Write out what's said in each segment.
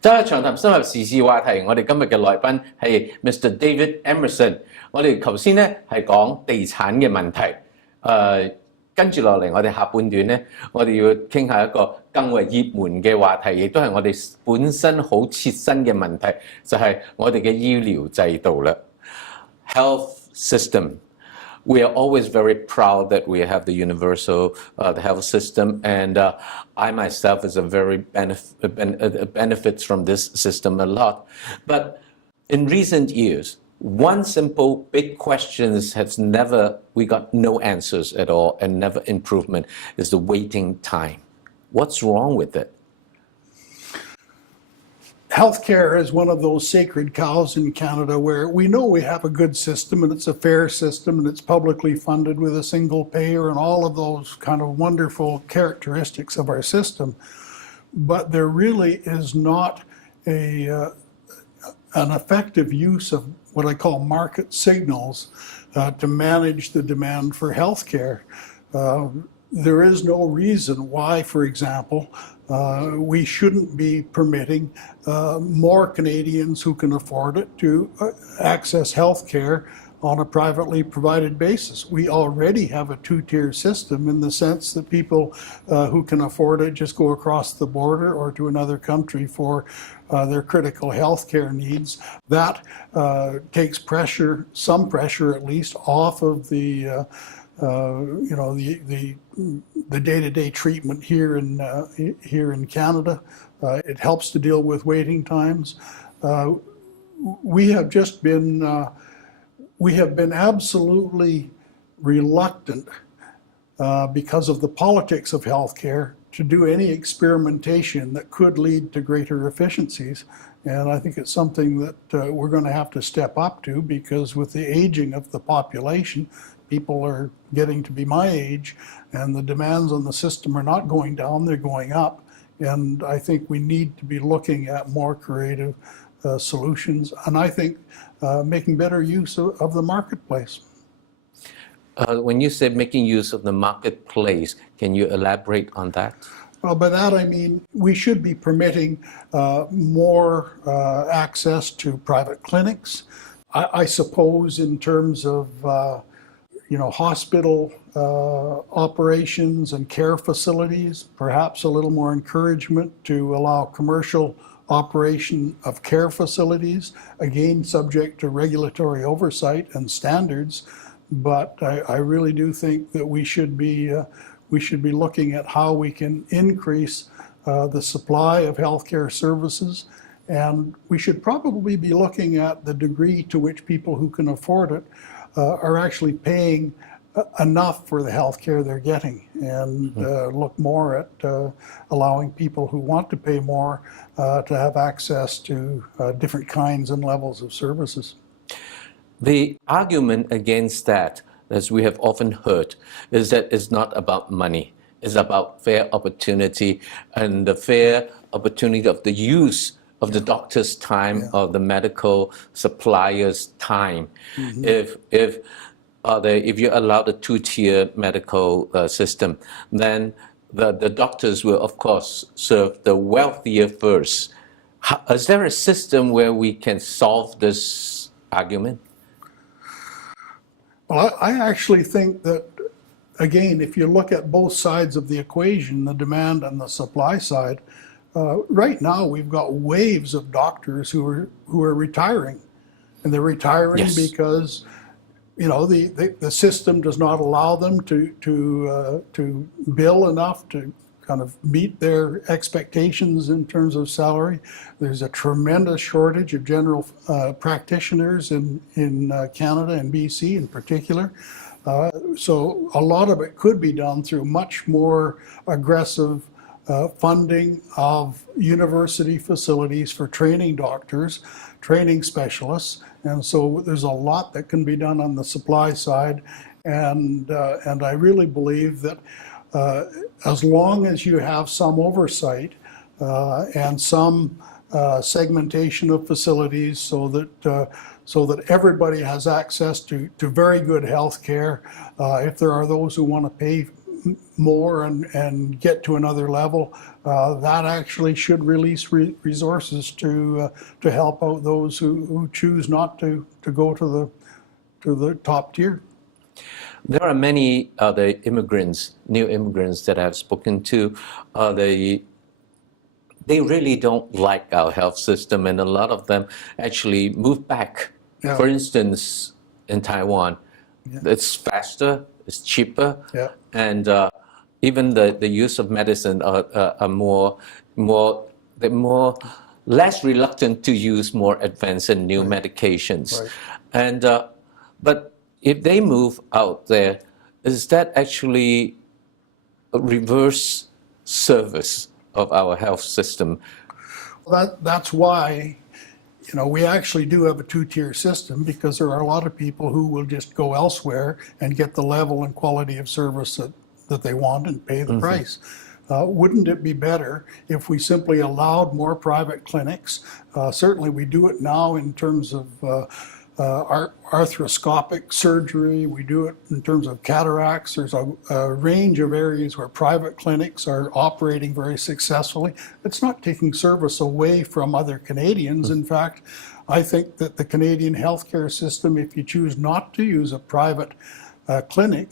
周日長談深入時事話題，我哋今日嘅來賓係 Mr. David Emerson。我哋頭先咧係講地產嘅問題，跟住落嚟我哋下半段咧，我哋要傾下一個更為熱門嘅話題，亦都係我哋本身好切身嘅問題，就係我哋嘅醫療制度啦 ，health system。We are always very proud that we have the universal the health system, and I myself is a very benefits from this system a lot. But in recent years, one simple big question we got no answers at all and never improvement is the waiting time. What's wrong with it? Healthcare is one of those sacred cows in Canada where we know we have a good system and it's a fair system and it's publicly funded with a single payer and all of those kind of wonderful characteristics of our system. But there really is not an effective use of what I call market signals to manage the demand for healthcare. There is no reason why, for example, we shouldn't be permitting more Canadians who can afford it to access health care on a privately provided basis. We already have a two-tier system in the sense that people who can afford it just go across the border or to another country for their critical health care needs. That takes pressure, some pressure at least, off of the the day-to-day treatment here in Canada. It helps to deal with waiting times. We have been absolutely reluctant because of the politics of healthcare to do any experimentation that could lead to greater efficiencies. And I think it's something that we're going to have to step up to, because with the aging of the population, people are getting to be my age, and the demands on the system are not going down, they're going up. And I think we need to be looking at more creative solutions, and I think making better use of the marketplace. When you say making use of the marketplace, can you elaborate on that? Well, by that I mean we should be permitting more access to private clinics. I suppose in terms of hospital operations and care facilities, perhaps a little more encouragement to allow commercial operation of care facilities, again subject to regulatory oversight and standards. But I really do think that we should be looking at how we can increase the supply of healthcare services, and we should probably be looking at the degree to which people who can afford it are actually paying enough for the health care they're getting, and look more at allowing people who want to pay more to have access to different kinds and levels of services. The argument against that, as we have often heard, is that it's not about money. It's about fair opportunity and the fair opportunity of the use of the doctor's time or the medical supplier's time. If you allow the two-tier medical system, then the doctors will, of course, serve the wealthier first. Is there a system where we can solve this argument? Well, I actually think that, again, if you look at both sides of the equation, the demand and the supply side, right now we've got waves of doctors who are retiring, and they're retiring because the system does not allow them to bill enough to kind of meet their expectations in terms of salary. There's a tremendous shortage of general practitioners in Canada and BC in particular. So a lot of it could be done through much more aggressive funding of university facilities for training doctors, training specialists. And so there's a lot that can be done on the supply side. And I really believe that as long as you have some oversight and some segmentation of facilities so that everybody has access to very good health care, if there are those who want to pay more and get to another level, that actually should release resources to help out those who choose not to go to the top tier. There are many other immigrants, new immigrants that I've spoken to. They really don't like our health system, and a lot of them actually move back. Yeah. For instance, in Taiwan, it's faster, it's cheaper, and even the use of medicine are less reluctant to use more advanced and new medications. Right. And but if they move out there, is that actually a reverse service of our health system? That's why, we actually do have a two-tier system, because there are a lot of people who will just go elsewhere and get the level and quality of service that they want and pay the price. Wouldn't it be better if we simply allowed more private clinics? Certainly we do it now in terms of arthroscopic surgery. We do it in terms of cataracts. There's a range of areas where private clinics are operating very successfully. It's not taking service away from other Canadians. In fact, I think that the Canadian healthcare system, if you choose not to use a private clinic,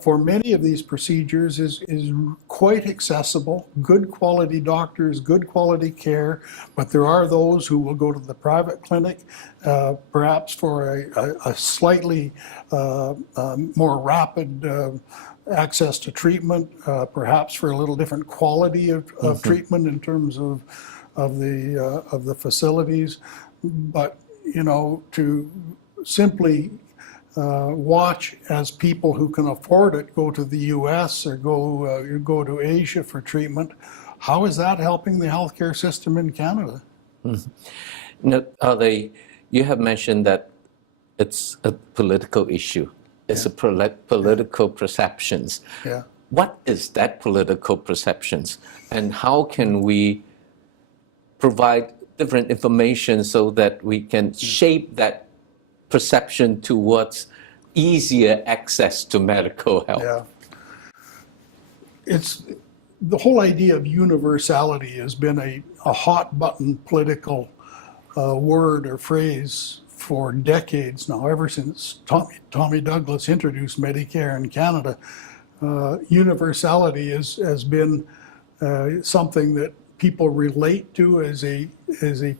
for many of these procedures is quite accessible, good quality doctors, good quality care, but there are those who will go to the private clinic, perhaps for a slightly more rapid access to treatment, perhaps for a little different quality of treatment in terms of the facilities. But, to simply watch as people who can afford it go to the U.S. or go to Asia for treatment, how is that helping the healthcare system in Canada? You have mentioned that it's a political issue. It's a political perceptions. Yeah. What is that political perceptions, and how can we provide different information so that we can shape that perception towards easier access to medical health? Yeah. It's the whole idea of universality has been a hot button political word or phrase for decades now, ever since Tommy Douglas introduced Medicare in Canada. Universality has been something that people relate to as a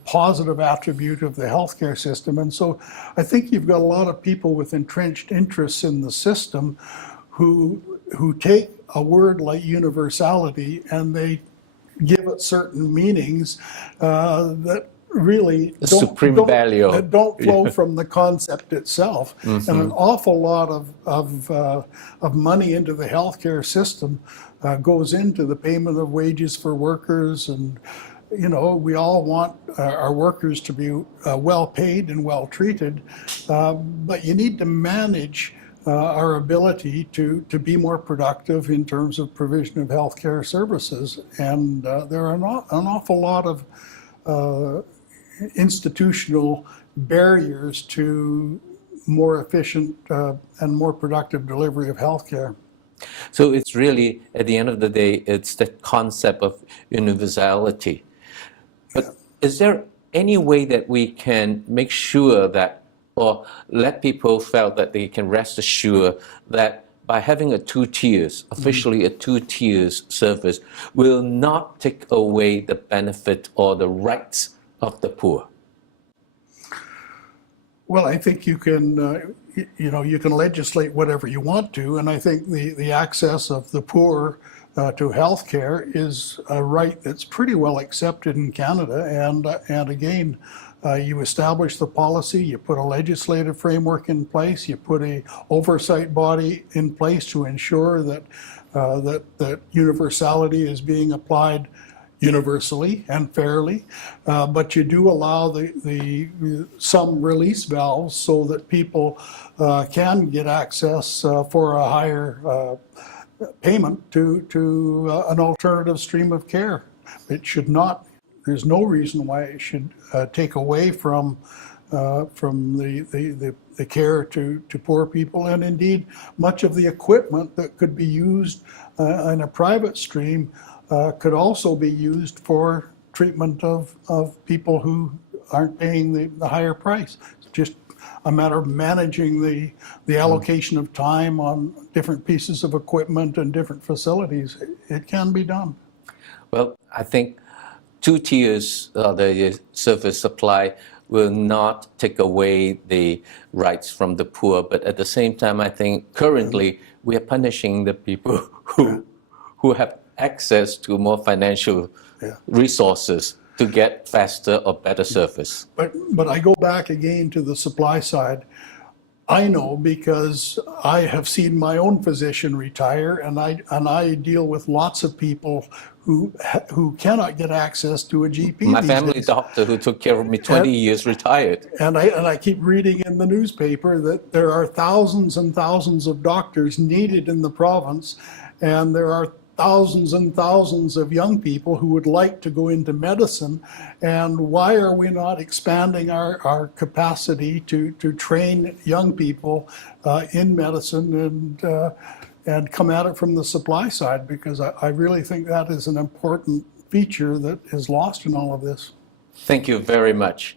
positive attribute of the healthcare system. And so I think you've got a lot of people with entrenched interests in the system who take a word like universality and they give it certain meanings that really don't flow from the concept itself. And an awful lot of money into the healthcare system goes into the payment of wages for workers, and we all want our workers to be well paid and well treated, but you need to manage our ability to be more productive in terms of provision of healthcare services. And there are an awful lot of institutional barriers to more efficient and more productive delivery of healthcare. So it's really, at the end of the day, it's the concept of universality. But is there any way that we can make sure that, or let people feel that they can rest assured that by having a two tiers, officially a two tiers service, will not take away the benefit or the rights of the poor? Well, I think you can, you can legislate whatever you want to, and I think the access of the poor to health care is a right that's pretty well accepted in Canada. And again, you establish the policy, you put a legislative framework in place, you put a oversight body in place to ensure that that universality is being applied universally and fairly, but you do allow some release valves so that people can get access for a higher payment to an alternative stream of care. It should not. There's no reason why it should take away from the the care to poor people, and indeed much of the equipment that could be used in a private stream could also be used for treatment of people who aren't paying the higher price. It's just a matter of managing the allocation of time on different pieces of equipment and different facilities. It can be done. Well, I think 2 tiers of the service supply will not take away the rights from the poor, but at the same time, I think currently we are punishing the people who have access to more financial resources to get faster or better service. But I go back again to the supply side. I know because I have seen my own physician retire, and I deal with lots of people who cannot get access to a GP. My these family days. doctor who took care of me 20 years retired. And I keep reading in the newspaper that there are thousands and thousands of doctors needed in the province, and there are thousands and thousands of young people who would like to go into medicine. And why are we not expanding our capacity to train young people in medicine and come at it from the supply side? Because I really think that is an important feature that is lost in all of this. Thank you very much.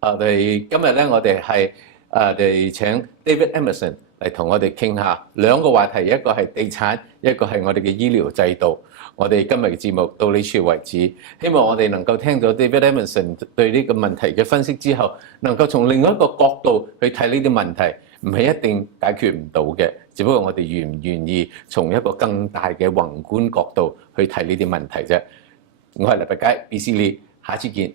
今日咧，我哋係哋請 David Emerson 嚟同我哋傾下兩個話題，一個係地產，一個係我哋嘅醫療制度。我哋今日嘅節目到呢處為止，希望我哋能夠聽到 David Emerson 對呢個問題嘅分析之後，能夠從另一個角度去睇呢啲問題，唔係一定解決唔到嘅，只不過我哋願唔願意從一個更大嘅宏觀角度去睇呢啲問題啫。我係黎伯佳 BC Lee，下次見。